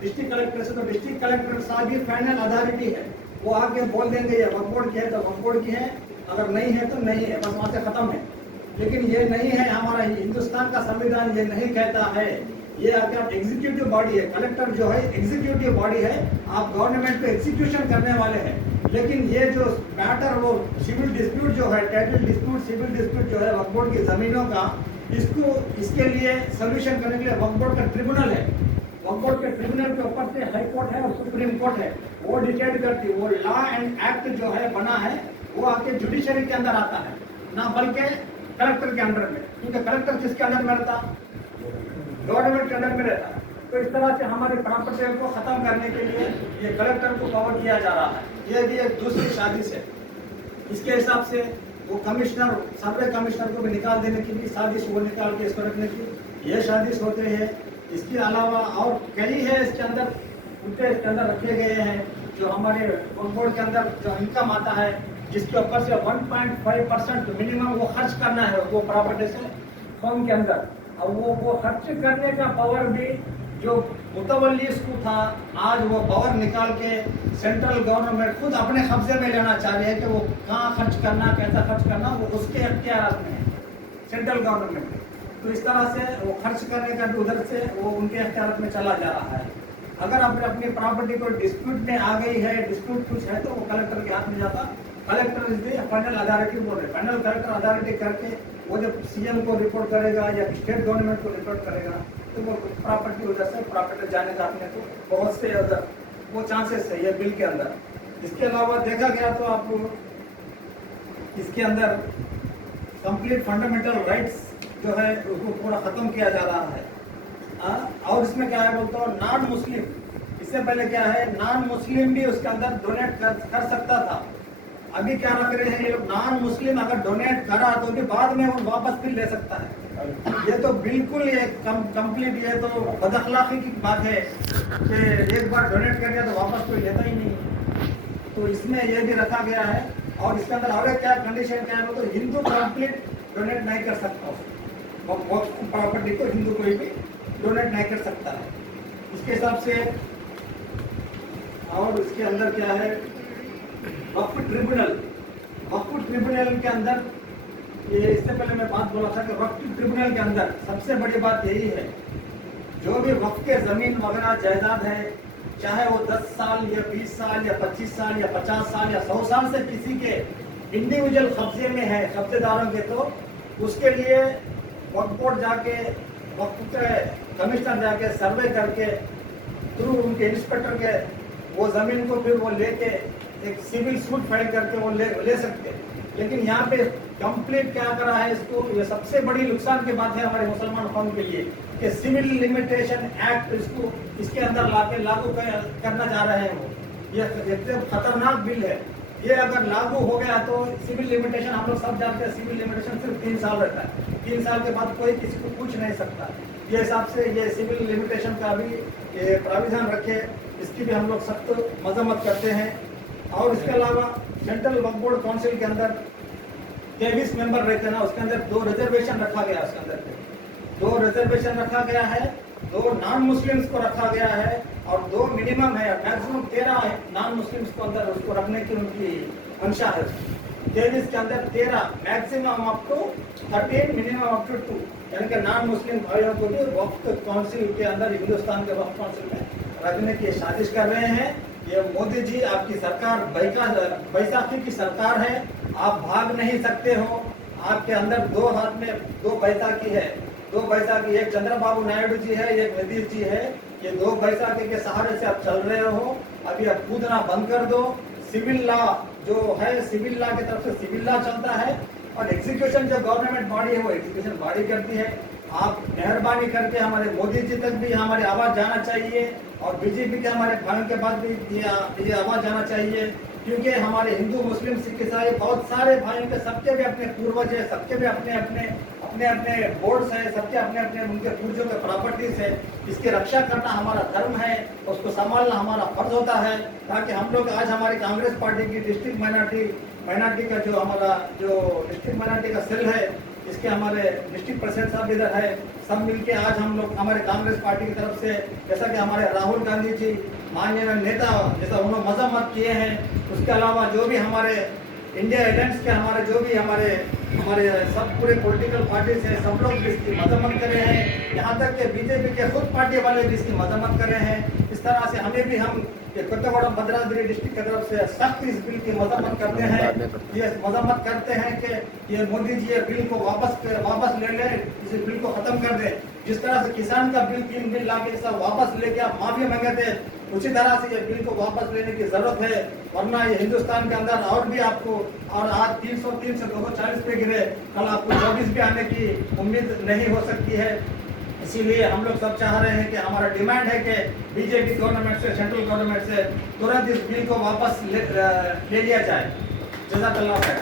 District collector से, तो district collector साहब ही फाइनल अथॉरिटी है। वो आके बोल देंगे ये वक्फ बोर्ड की है तो वक्फ बोर्ड की है, अगर नहीं है तो नहीं है, बस वहाँ से खत्म है। लेकिन ये नहीं है, हमारा हिंदुस्तान का संविधान ये नहीं कहता है। ये आपका एग्जीक्यूटिव बॉडी है, कलेक्टर जो है एग्जीक्यूटिव बॉडी है, आप गवर्नमेंट पे एग्जीक्यूशन करने वाले हैं। लेकिन ये जो मैटर वो सिविल डिस्प्यूट जो है, टाइटल डिस्प्यूट, सिविल डिस्प्यूट जो है वक्फ बोर्ड की जमीनों का, इसको इसके लिए सोल्यूशन करने के लिए वक्फ बोर्ड का ट्रिब्यूनल है। वक्फ बोर्ड के ट्रिब्यूनल के ऊपर से हाई कोर्ट है और सुप्रीम कोर्ट है, वो डिसाइड करती है। वो लॉ एंड एक्ट जो है बना है वो आपके जुडिशरी के अंदर आता है, ना बल्कि कलेक्टर के अंडर में, क्योंकि कलेक्टर किसके अंडर में रहता, गवर्नमेंट के अंडर में रहता है। तो इस तरह से हमारे प्रॉपर्टी को खत्म करने के लिए ये कलेक्टर को पावर दिया जा रहा है। ये भी एक दूसरी साजिश है। इसके हिसाब से वो कमिश्नर, सर्वे कमिश्नर को भी निकाल देने की भी साजिश, वो निकाल के इसको रखने की ये साजिश होते हैं। इसके अलावा और कई है इसके अंदर, मुद्दे इसके अंदर रखे गए हैं जो हमारे वक्फ बोर्ड के अंदर जो इनकम आता है, जिसके ऊपर से 1.5% मिनिमम वो खर्च करना है वो प्रॉपर्टी से फॉर्म के अंदर। और वो खर्च करने का पावर भी जो मुतवल्लिस को था, आज वो पावर निकाल के सेंट्रल गवर्नमेंट खुद अपने कब्जे में लेना चाह रही है कि वो कहाँ खर्च करना, कैसा खर्च करना, वो उसके अख्तियार में है सेंट्रल गवर्नमेंट। तो इस तरह से वो खर्च करने का भी उधर से वो उनके अख्तियार में चला जा रहा है। अगर अपनी प्रॉपर्टी को डिस्प्यूट में आ गई है, डिस्प्यूट कुछ है, तो वो कलेक्टर के हाथ में जाता। Collector is the final authority बोल रहे, फाइनल कलेक्टर अथॉरिटी करके वो जब सीएम को रिपोर्ट करेगा या स्टेट गवर्नमेंट को रिपोर्ट करेगा, तो वो प्रॉपर्टी उधर से प्रॉपर्टी जाने का अपने को बहुत से उधर वो चांसेस है ये बिल के अंदर। इसके अलावा देखा गया तो आप इसके अंदर कंप्लीट फंडामेंटल राइट्स जो है उसको पूरा खत्म किया जा रहा है। और इसमें क्या है बोलता हूँ, नॉन मुस्लिम, इससे पहले क्या है, नॉन मुस्लिम भी उसके अंदर डोनेट कर सकता था। अभी क्या रख रहे हैं ये लोग, नॉन मुस्लिम अगर डोनेट करा तो भी बाद में वो वापस भी ले सकता है। ये तो बिल्कुल ये कंप्लीट, ये तो बदअखलाकी की बात है कि एक बार डोनेट कर दिया तो वापस कोई लेता ही नहीं। तो इसमें ये भी रखा गया है। और इसके अंदर और क्या कंडीशन क्या है, तो हिंदू कंप्लीट डोनेट नहीं कर सकता, प्रॉपर्टी को हिंदू कोई भी डोनेट नहीं कर सकता है इसके हिसाब से। और इसके अंदर क्या है, वक्फ ट्रिब्यूनल, वक्फ ट्रिब्यूनल के अंदर ये इससे पहले मैं बात बोला था कि वक्फ ट्रिब्यूनल के अंदर सबसे बड़ी बात यही है, जो भी वक्फ के जमीन वगैरह जायदाद है, चाहे वो 10 साल या 20 साल या 25 साल या 50 साल या 100 साल से किसी के इंडिविजुअल कब्जे में है, कब्जेदारों के, तो उसके लिए वक्फ बोर्ड जाके, वक्फ के कमिश्नर जाके सर्वे करके थ्रू उनके इंस्पेक्टर के वो जमीन को फिर वो लेके एक सिविल सूट फाइल करके वो ले सकते हैं। लेकिन यहाँ पे कंप्लीट क्या करा है इसको, ये सबसे बड़ी नुकसान की बात है हमारे मुसलमान कौम के लिए कि सिविल लिमिटेशन एक्ट इसको इसके अंदर लाके लागू करना चाह रहे हैं वो। ये एकदम खतरनाक बिल है। ये अगर लागू हो गया तो सिविल लिमिटेशन, हम लोग सब जानते हैं सिविल लिमिटेशन सिर्फ 3 साल रहता है, 3 साल के बाद कोई किसी को पूछ नहीं सकता। ये हिसाब से ये सिविल लिमिटेशन का भी ये प्राविधान रखे, इसकी भी हम लोग सख्त मजम्मत करते हैं। और इसके अलावा सेंट्रल वक्फ बोर्ड काउंसिल के अंदर 23 मेंबर रहते हैं ना, उसके अंदर 2 रिजर्वेशन रखा गया, उसके अंदर 2 रिजर्वेशन रखा गया है, 2 नॉन मुस्लिम्स को रखा गया है और 2 मिनिमम है, मैक्सिमम 13 नॉन मुस्लिम्स को अंदर उसको रखने की उनकी मंशा है। 23 के अंदर 13, maximum up to 13, minimum up to 2, यानी कि नॉन मुस्लिम भाइयों को भी वक्फ काउंसिल के अंदर, हिंदुस्तान के वक्फ काउंसिल में रखने की साजिश कर रहे हैं। ये मोदी जी आपकी सरकार बैसाखी की सरकार है, आप भाग नहीं सकते हो। आपके अंदर 2 हाथ में 2 बैसाखी है, 2 बैसाखी, एक चंद्रबाबू नायडू जी है, एक नीतीश जी है। ये 2 बैसाखी के सहारे से आप चल रहे हो। अभी आप कूदना बंद कर दो। सिविल लॉ जो है, सिविल लॉ की तरफ से सिविल लॉ चलता है और एग्जीक्यूशन जो गवर्नमेंट बॉडी है वो एग्जीक्यूशन बॉडी करती है। आप मेहरबानी करके हमारे मोदी जी तक भी हमारी आवाज़ जाना चाहिए और बीजेपी के हमारे भाइयों के पास भी ये आवाज़ जाना चाहिए, क्योंकि हमारे हिंदू मुस्लिम सिख ईसाई बहुत सारे भाइयों के, सबके भी अपने पूर्वज है, सबके भी अपने अपने बोर्ड्स है, सबके अपने अपने उनके पूर्वजों के प्रॉपर्टीज है। इसकी रक्षा करना हमारा धर्म है, उसको संभालना हमारा फर्ज होता है, ताकि हम लोग आज हमारी कांग्रेस पार्टी की डिस्ट्रिक्ट माइनॉरिटी का जो हमारा जो डिस्ट्रिक्ट माइनॉरिटी का सेल है, इसके हमारे डिस्ट्रिक्ट प्रेसिडेंट साहब इधर है, सब मिलके आज हम लोग हमारे कांग्रेस पार्टी की तरफ से, जैसा कि हमारे राहुल गांधी जी माननीय नेता जैसा उन्होंने मजम्मत किए हैं, उसके अलावा जो भी हमारे इंडिया अलायंस के हमारे जो भी हमारे सब पूरे पॉलिटिकल पार्टीज हैं, सब लोग भी इसकी मजम्मत कर रहे हैं। यहाँ तक कि बीजेपी के खुद पार्टी वाले भी इसकी मजम्मत कर रहे हैं। इस तरह से हमें भी हम कोत्तागुड़ा भद्राद्री डिस्ट्रिक्ट की तरफ से सख्त इस बिल की मजम्मत करते हैं। ये मजम्मत करते हैं कि ये मोदी जी ये बिल को वापस ले लें, इस बिल को खत्म कर दें। जिस तरह से किसान का बिल 3 बिल ला के सब वापस लेके आप माफी मांगे थे, उसी तरह से ये बिल को वापस लेने की जरूरत है, वरना ये हिंदुस्तान के अंदर और भी आपको और आज 303 से 240 पे गिरे, कल आपको 24 भी आने की उम्मीद नहीं हो सकती है। इसीलिए हम लोग सब चाह रहे हैं कि हमारा डिमांड है कि बीजेपी गवर्नमेंट से, सेंट्रल गवर्नमेंट से तुरंत इस बिल को वापस ले लिया जाए। जज़ाकल्लाह खैर।